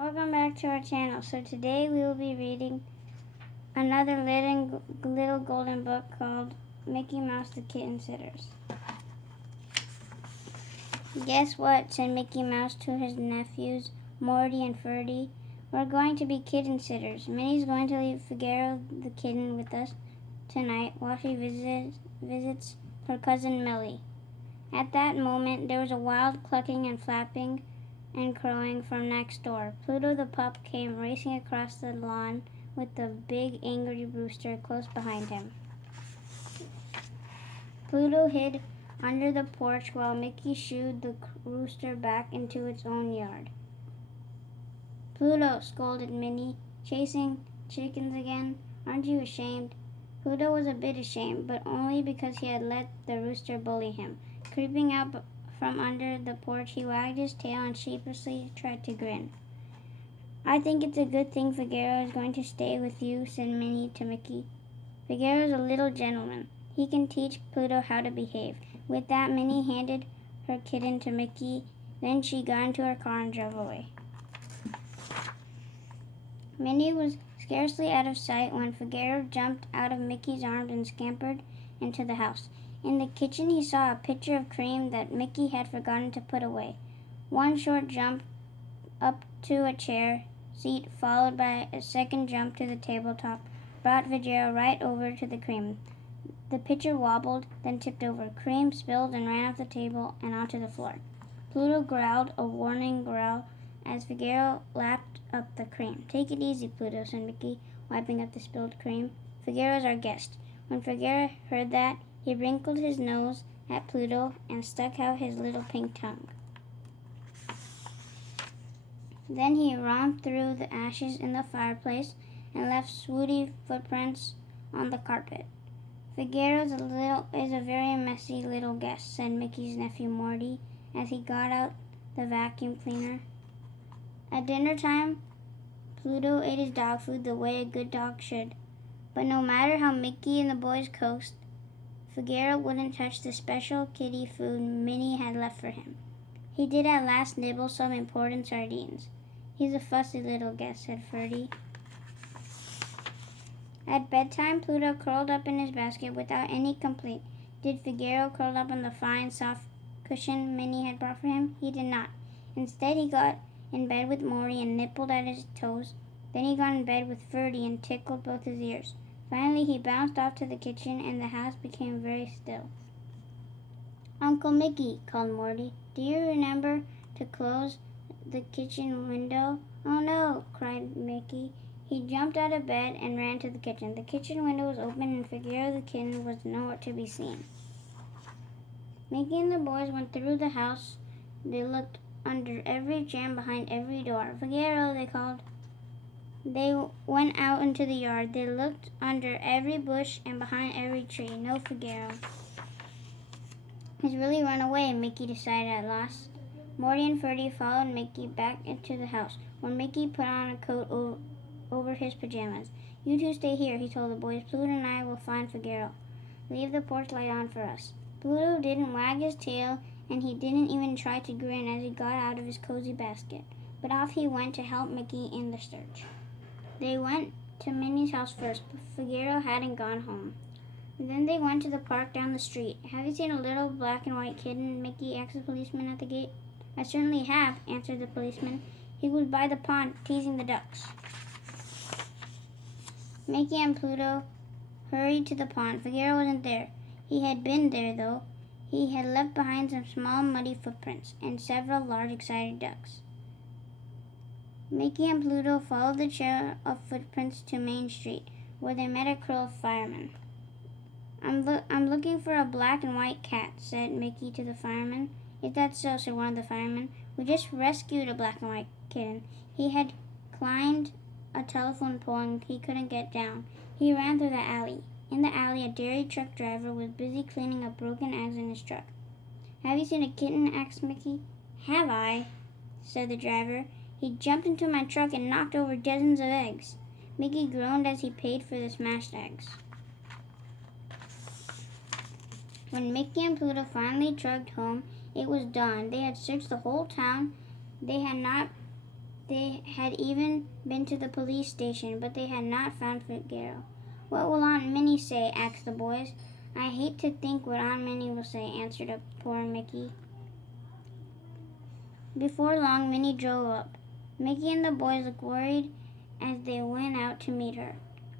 Welcome back to our channel. So today we will be reading another little golden book called Mickey Mouse the Kitten-Sitters. Guess what, said Mickey Mouse to his nephews, Morty and Ferdy. We're going to be kitten-sitters. Minnie's going to leave Figaro the kitten with us tonight while she visits her cousin Millie. At that moment, there was a wild clucking and flapping and crowing from next door. Pluto the pup came racing across the lawn with the big angry rooster close behind him. Pluto hid under the porch while Mickey shooed the rooster back into its own yard. Pluto, scolded Minnie, chasing chickens again. Aren't you ashamed? Pluto was a bit ashamed, but only because he had let the rooster bully him. Creeping up from under the porch, he wagged his tail and sheepishly tried to grin. I think it's a good thing Figaro is going to stay with you, said Minnie to Mickey. Figaro is a little gentleman. He can teach Pluto how to behave. With that, Minnie handed her kitten to Mickey. Then she got into her car and drove away. Minnie was scarcely out of sight when Figaro jumped out of Mickey's arms and scampered into the house. In the kitchen, he saw a pitcher of cream that Mickey had forgotten to put away. One short jump up to a chair seat, followed by a second jump to the tabletop, brought Figaro right over to the cream. The pitcher wobbled, then tipped over. Cream spilled and ran off the table and onto the floor. Pluto growled a warning growl as Figaro lapped up the cream. Take it easy, Pluto, said Mickey, wiping up the spilled cream. Figaro's our guest. When Figaro heard that, he wrinkled his nose at Pluto and stuck out his little pink tongue. Then he romped through the ashes in the fireplace and left swooty footprints on the carpet. Figaro is a very messy little guest, said Mickey's nephew Morty as he got out the vacuum cleaner. At dinner time, Pluto ate his dog food the way a good dog should. But no matter how Mickey and the boys coaxed, Figaro wouldn't touch the special kitty food Minnie had left for him. He did at last nibble some important sardines. He's a fussy little guest, said Ferdy. At bedtime, Pluto curled up in his basket without any complaint. Did Figaro curl up on the fine, soft cushion Minnie had brought for him? He did not. Instead, he got in bed with Morty and nibbled at his toes. Then he got in bed with Ferdy and tickled both his ears. Finally, he bounced off to the kitchen, and the house became very still. Uncle Mickey, called Morty, do you remember to close the kitchen window? Oh no, cried Mickey. He jumped out of bed and ran to the kitchen. The kitchen window was open, and Figaro the kitten was nowhere to be seen. Mickey and the boys went through the house. They looked under every jam, behind every door. Figaro, they called. They went out into the yard. They looked under every bush and behind every tree. No Figaro. He's really run away, Mickey decided at last. Morty and Ferdy followed Mickey back into the house, where Mickey put on a coat over his pajamas. You two stay here, he told the boys. Pluto and I will find Figaro. Leave the porch light on for us. Pluto didn't wag his tail, and he didn't even try to grin as he got out of his cozy basket. But off he went to help Mickey in the search. They went to Minnie's house first, but Figaro hadn't gone home. Then they went to the park down the street. Have you seen a little black and white kitten? Mickey asked the policeman at the gate. I certainly have, answered the policeman. He was by the pond, teasing the ducks. Mickey and Pluto hurried to the pond. Figaro wasn't there. He had been there, though. He had left behind some small muddy footprints and several large excited ducks. Mickey and Pluto followed the trail of footprints to Main Street, where they met a crow of firemen. I'm looking for a black and white cat, said Mickey to the fireman. Is that so, said one of the firemen. We just rescued a black and white kitten. He had climbed a telephone pole and he couldn't get down. He ran through the alley. In the alley, a dairy truck driver was busy cleaning up broken eggs in his truck. Have you seen a kitten? Asked Mickey. Have I? Said the driver. He jumped into my truck and knocked over dozens of eggs. Mickey groaned as he paid for the smashed eggs. When Mickey and Pluto finally trudged home, it was dawn. They had searched the whole town. They had not They had even been to the police station, but they had not found Figaro. "What will Aunt Minnie say?" asked the boys. "I hate to think what Aunt Minnie will say," answered a poor Mickey. Before long, Minnie drove up. Mickey and the boys looked worried as they went out to meet her.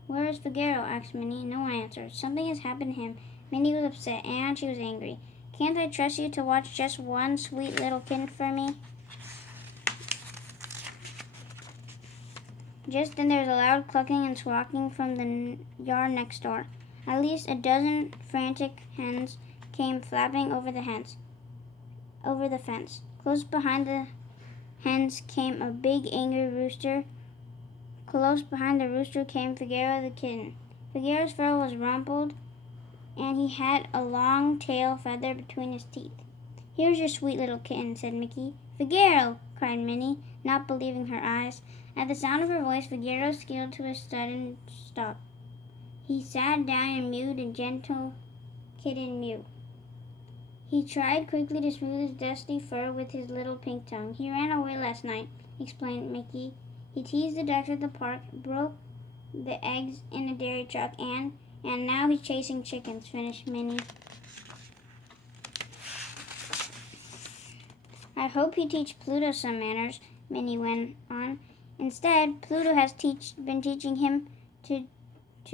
"Where is Figaro?" asked Minnie. No one answered. Something has happened to him. Minnie was upset, and she was angry. "Can't I trust you to watch just one sweet little kitten for me?" Just then there was a loud clucking and squawking from the yard next door. At least a dozen frantic hens came flapping over the fence. Close behind the hens came a big angry rooster. Close behind the rooster came Figaro the kitten. Figaro's fur was rumpled, and he had a long tail feather between his teeth. "Here's your sweet little kitten," said Mickey. "Figaro!" cried Minnie, not believing her eyes. At the sound of her voice, Figaro scaled to a sudden stop. He sat down and mewed a gentle kitten mew. He tried quickly to smooth his dusty fur with his little pink tongue. "He ran away last night," explained Mickey. "He teased the ducks at the park, broke the eggs in a dairy truck, and now he's chasing chickens," finished Minnie. "I hope he teach Pluto some manners," Minnie went on. "Instead, Pluto has been teaching him to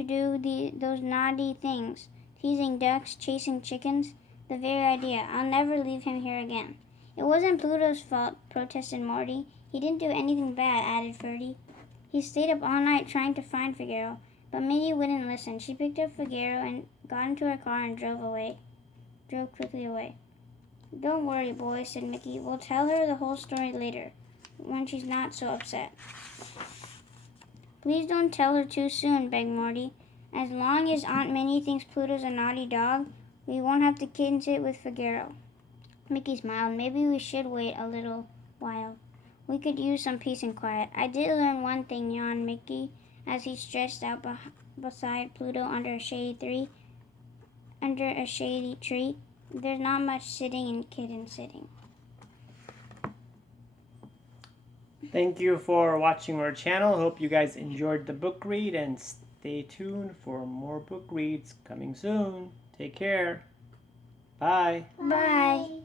do those naughty things, teasing ducks, chasing chickens. The very idea. I'll never leave him here again." "It wasn't Pluto's fault," protested Morty. "He didn't do anything bad," added Ferdy. "He stayed up all night trying to find Figaro." But Minnie wouldn't listen. She picked up Figaro and got into her car and drove quickly away. "Don't worry, boys," said Mickey. "We'll tell her the whole story later, when she's not so upset." "Please don't tell her too soon," begged Morty. "As long as Aunt Minnie thinks Pluto's a naughty dog, we won't have to kitten-sit with Figaro." Mickey smiled. "Maybe we should wait a little while. We could use some peace and quiet." "I did learn one thing," yawned Mickey, as he stretched out beside Pluto under a shady tree. "There's not much sitting and kitten-sitting." Thank you for watching our channel. Hope you guys enjoyed the book read, and stay tuned for more book reads coming soon. Take care. Bye. Bye.